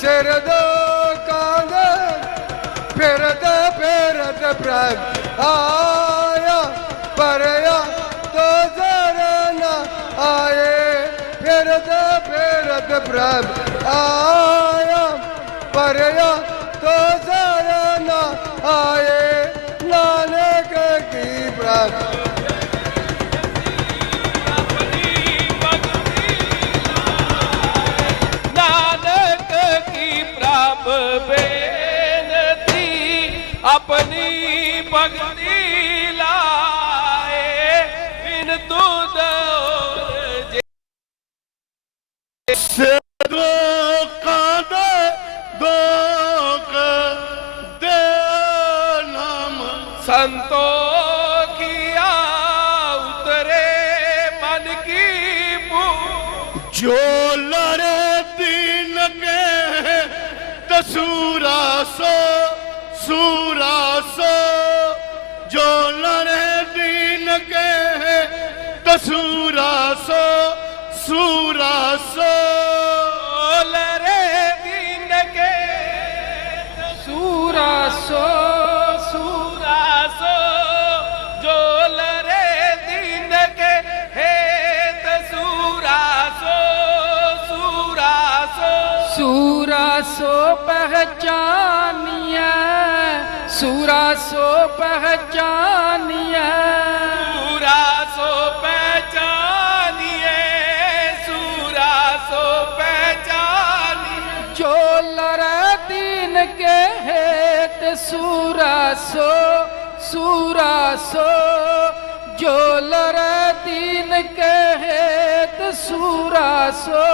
सिर दो कांधे फिरते फिरते प्रभ आया परया तो जरा न आए फिरते फिरते प्रभ आया परया तो जरा न आए नानक की प्रभ अपनी भक्ति लाए बिन दूध दो कांधे दो दे नाम संतो किया उतरे मन की जो लड़े दीन के तसूरा सो सूरा सो जो लड़े दीन के तसूरा सो सूरा सो लरे दीन के सूरा सो सूरा सो जो लरे दीन के हे सूरा सो सूरा सो सूरा सो पहचानिया सूरा सो पहचानिए सूरा सो पहचानिए सूरा सो पहचानिए जो लड़े दीन के हेत सूरा सो जो लड़े दीन के हेत सूरा सो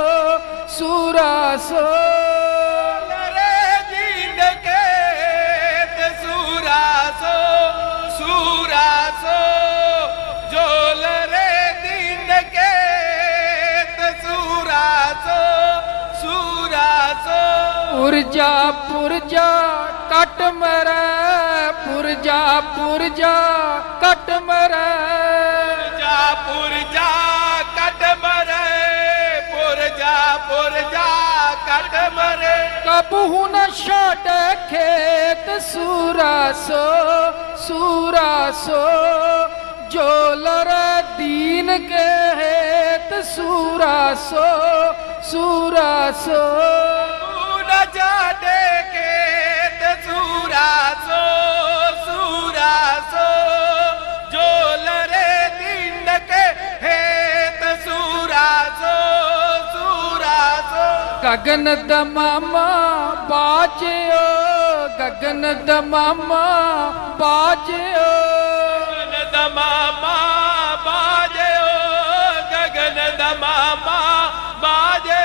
पुरजा पुरजा कट मरे पुरजा पुरजा कट मरे पुरजा कट मरे पुरजा पुरजा कट मरे कबहू न छाड़ खेत सूरा सो जो लड़े दीन के हेत सूरा सो जाने के सूरा सो जो लड़े दीन के हेत सूरा सो गगन दमामा बाजो गगन दमामा बाजो दमामा बाजो गगन दमामा बाजो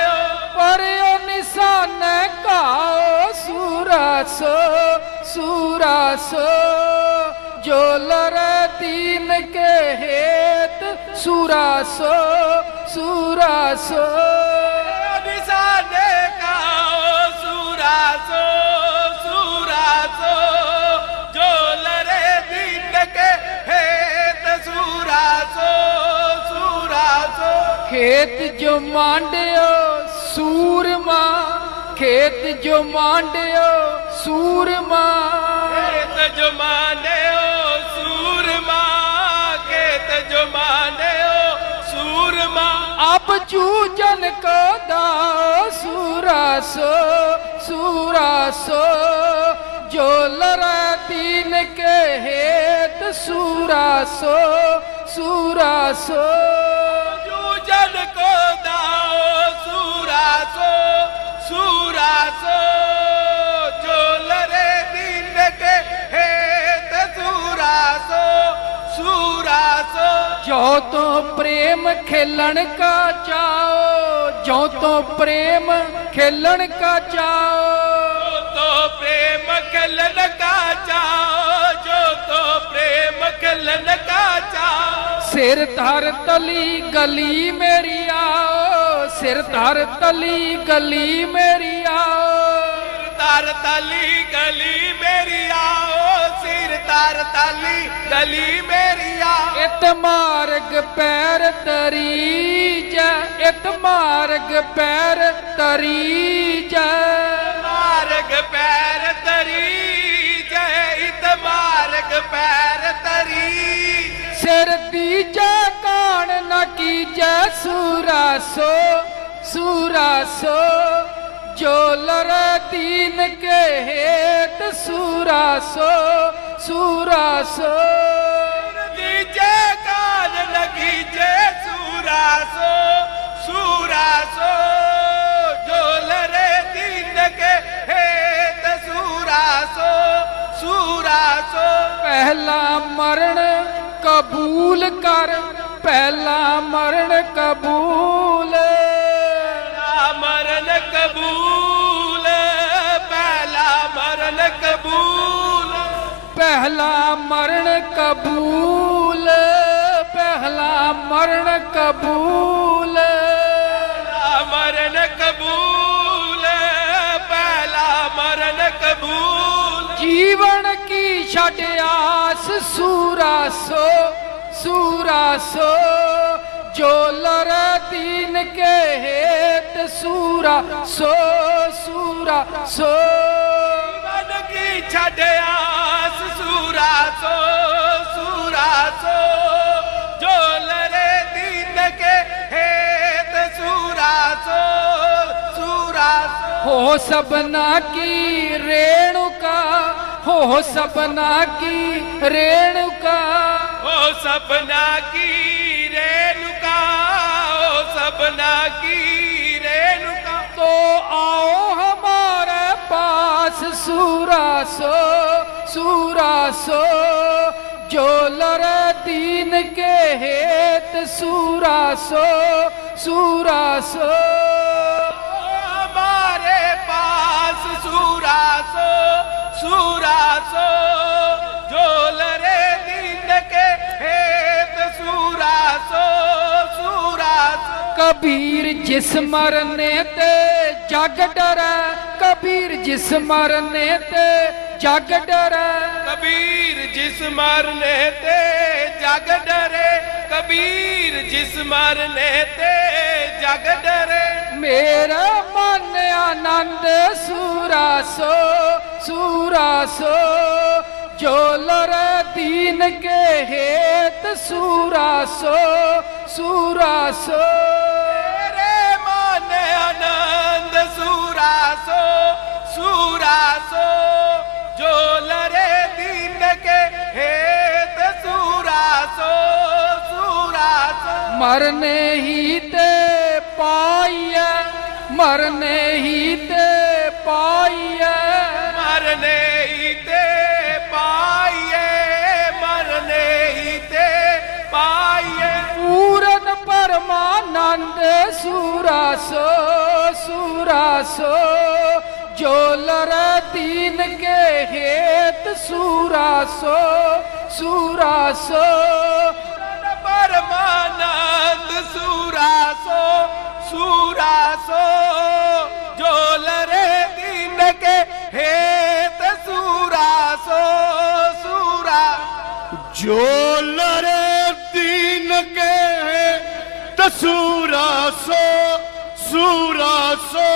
पर निशान काओ सूरा सो जो लड़े दीन के हेत सूरा सो निशान काओ सूरा सो जो लड़े दीन के हेत सूरा सो खेत जो मांडियो सूरमा खेत जो मांडियो सूरमा खेत जो मांडियो सूरमा खेत जो मांडियो सूरमा अब चूजन को दाओ सूरा सो जो लड़े दीन के हेत सूरा सो चूजन को दाओ सूरा सो जो लड़े दीन के हेत सूरा सो जो तो प्रेम खेलन का चाओ जो तो प्रेम खेलन का चाओ जो तो प्रेम खेलन का चाओ जो तो प्रेम खेलन का चाओ सिर धर तली गली मेरी आओ सिर धर तली गली मेरी आओ धर तली गली मेरी आओ सिर धर तली गली मेरी आओ इत मार्ग पैर तरी जा इत मार्ग पैर तरी जा पैर तरी सिर दीजे कान न कीजे सूरासो सूरासो जो लरे दीन के हेत सूरासो सूरासो दीजे कान लगी जे सूरासो सूरासो जो लरे दीन के हेत सूरासो सूरासो पहला मरण कबूल कर पहला मरण कबूल मरण कबूल पहला मरण कबूल पहला मरण कबूल पहला मरण कबूल मरण कबूल पहला मरण कबूल जीवन की छठ आस सूरासो सूरासो जो लरे दीन के हेत सूरासो सूरासो मन की छठ आस सूरासो सूरासो जो लरे दीन के हेत सूरासो सूरासो हो सबना की रेणुका हो सबना की रेणुका ओ सपना की रेणुका ओ सपना की रेणुका तो आओ हमारे पास सूरासो सूरासो जो लरे दीन के हेत सूरासो सूरासो हमारे पास सूरासो सूरासो जो लरे दीन के हेत सूरासो सूरासो कबीर जिस मरने ते जग डरै कबीर जिस मरने ते जग डरै कबीर जिस मरने ते जग डरे कबीर जिस मरने ते जग डरे मेरा मन आनंद सूरासो सूरासो जो लरे दीन के हेत सूरासो सूरासो रे मन आनंद सूरासो सूरासो जो लरे दीन के हेत सूरासो सूरासो मरने ही ते पाइए मरने ही ते पाइए मरने ही ते पाइए मरने ही ते पाइए पूरन परमानंद सूरासो सूरासो जो लरे दीन के हेत सूरासो सूरासो परमानंद सूरासो सूरासो जो लरे दीन के हेत सूरासो सूरा जो लरे दीन के हेत सूरासो सूरासो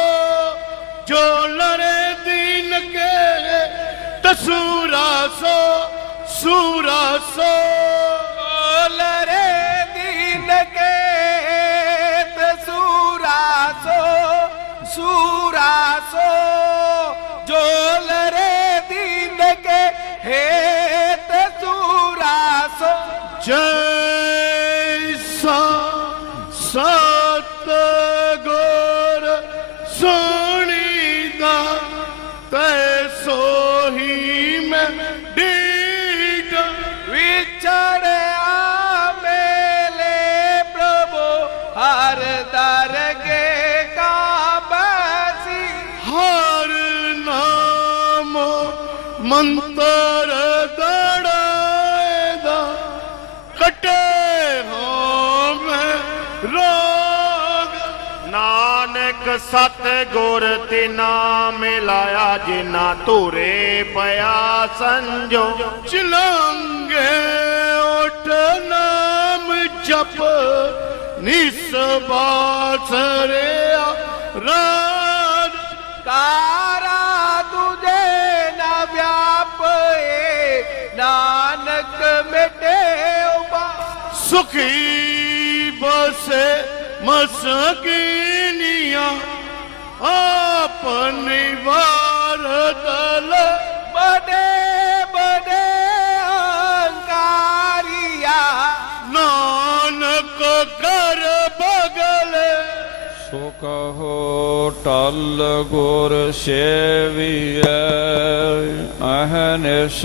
जो लरे दीन के हेत सूरासो सूरासो लरे दीन के हेत सूरासो सूरासो जो लरे दीन के हेत सूरासो जैसा सत गुर सुनीदा तैसो ही मैं डीग विचड़या मेले प्रभु हर दरगे का बसी हर नाम मंत्र दड़ाएदा कटे हो मैं रोग नानक सतगुर तिना मिलाया जिना तुरे पया संजो चिलंगे ओठ नाम जप निस्बासरे राज कारा तुझे न व्यापे नान सुखी बसे मसकीनिया अपनी वार दल बड़े बड़े अंगारिया नानक कर बगल सो कहो टल गुर सेविय अहनिश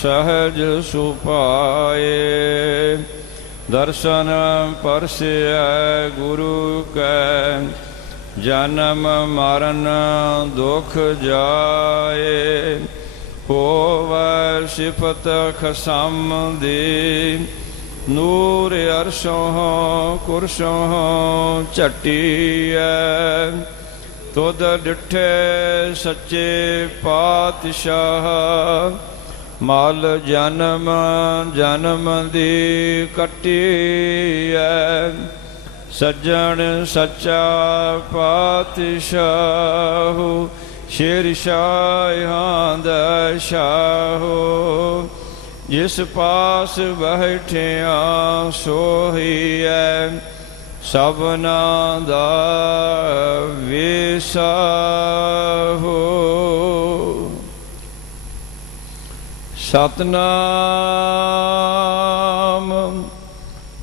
सहज सुपाए दर्शन परसिय गुरु कै जन्म मरण दुख जाए होवै सिफत खसम दी ਨੂਰ ਅਰਸ਼ੋਂ ਕੁਰਸ਼ੋਂ ਝਟੀਐ ਤੁਧ ਡਿਠੇ ਸੱਚੇ ਪਾਤਸ਼ਾਹ ਮਲ ਜਨਮ ਜਨਮ ਦੀ ਕੱਟੀਐ ਸੱਜਣ ਸੱਚਾ ਪਾਤਸ਼ਾਹ ਸ਼ੇਰ ਸ਼ਾਹਾਂ ਦਾ ਸ਼ਾਹੋ जिस पास बैठिया सोहीऐ सबना दा वेसाहो सतनाम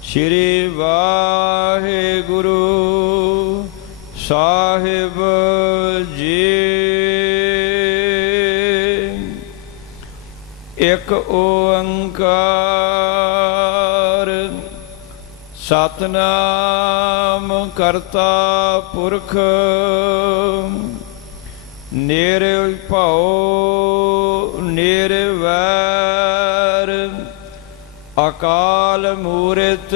श्री वाहिगुरु साहिब जी एक ओंकार सतनाम करता पुरख निर्भौ निर्वैर अकाल मूरत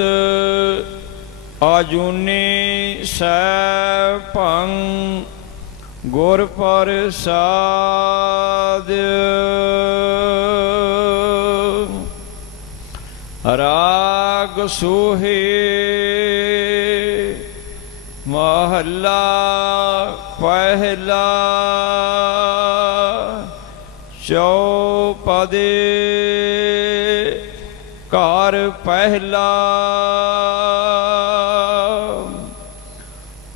आजूनी सैभं गुर प्रसाद राग सोहे महला पहला चौपदे कार पहला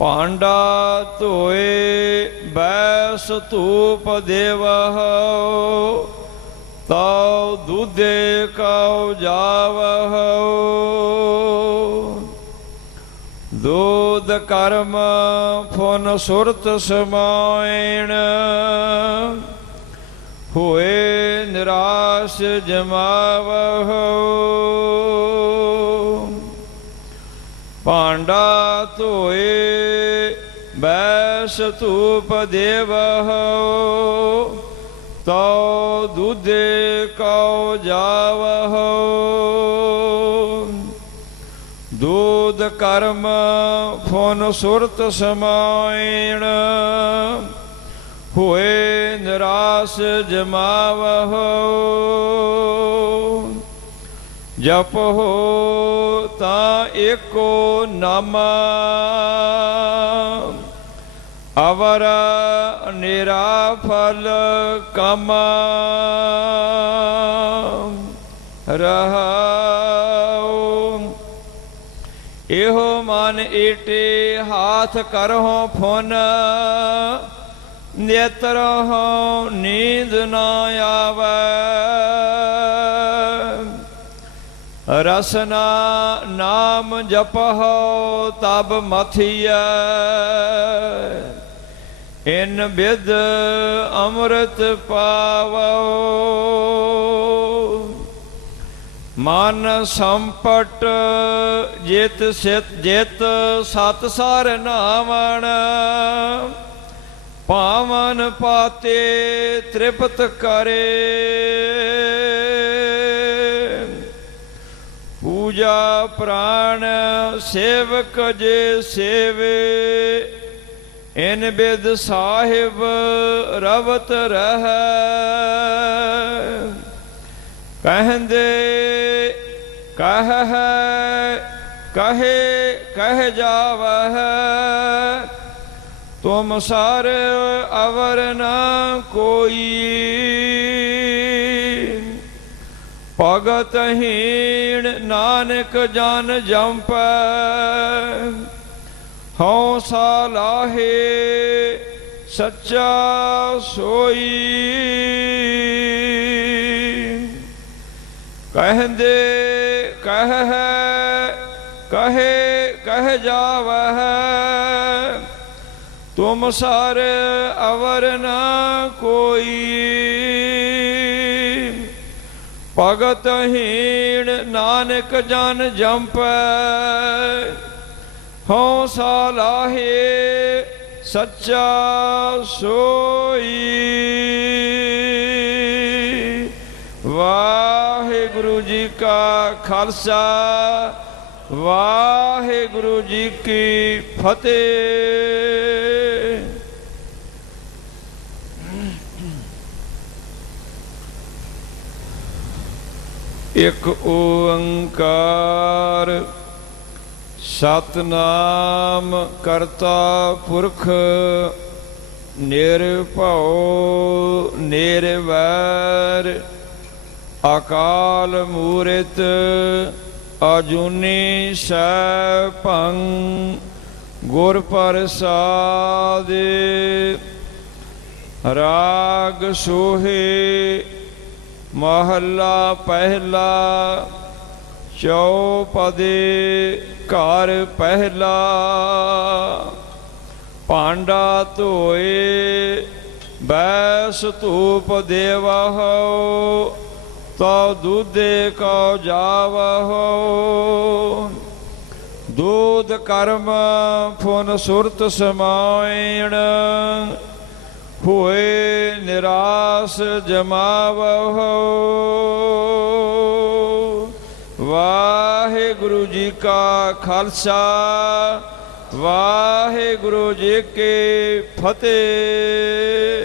पांडा धोए बैस धूप देवह ताव दूधे काव जावह दूध कर्म फुन सुरत समायण हुए निराश जमावह पांडा धोए बैस धूप देवह तो दूधे कौ जावह दूध कर्म फुन सुरत समायण हुए निराश जमावह जप हो ता एको नामा अवर निराफल कमा रहाओ एहो मन ईटे हाथ करहो फुन नेत्र हो नींद न आवे रसना नाम जपहो तब मथिया इन बिद अमृत पावो मन संपट जित सित जित सत सर नावण पावन पाते तृप्त करे पूजा प्राण सेवक जे सेवे इन बिद साहिब रवत रह कहंदे कह कहे कह जावह तुम सार अवर न कोई ਭਗਤਹੀਣ ਨਾਨਕ ਜਨ ਜੰਪੈ ਹਉ ਸਾ ਲਾਹੇ ਸੱਚਾ ਸੋਈ ਕਹਿੰਦੇ ਕਹਿ ਜਾਵਹਿ ਤੁਮ ਸਰ ਅਵਰ ਨ ਕੋਈ ਭਗਤਹੀਣ ਨਾਨਕ ਜਨ ਜੰਪੈ ਹਉ ਸਾ ਲਾਹੇ ਸੱਚਾ ਸੋਈ ਵਾਹਿਗੁਰੂ ਜੀ ਕਾ ਖਾਲਸਾ ਵਾਹਿਗੁਰੂ ਜੀ ਕੀ ਫਤਿਹ। ਇਕ ਓੰਕਾਰ ਸਤਨਾਮ ਕਰਤਾ ਪੁਰਖ ਨਿਰਭਉ ਨਿਰਵੈਰ ਅਕਾਲ ਮੂਰਤ ਅਜੂਨੀ ਸੈਭੰ ਗੁਰ ਪ੍ਰਸਾਦਿ ਰਾਗ ਸੋਹੇ ਮਹੱਲਾ ਪਹਿਲਾ ਚੌਪਦੇ ਘਰ ਪਹਿਲਾ ਭਾਂਡਾ ਧੋਏ ਬੈਸ ਧੂਪ ਦੇਵਹੁ ਤਉ ਦੁਧੇ ਕਉ ਜਾਵਹੁ ਦੂਧ ਕਰਮ ਫੁਨ ਸੁਰਤ ਸਮਾਇਣ ਹੋਏ ਨਿਰਾਸ ਜਮਾਵਹੁ ਵਾਹਿਗੁਰੂ ਜੀ ਕਾ ਖਾਲਸਾ ਵਾਹਿਗੁਰੂ ਜੀ ਕੀ ਫਤਿਹ।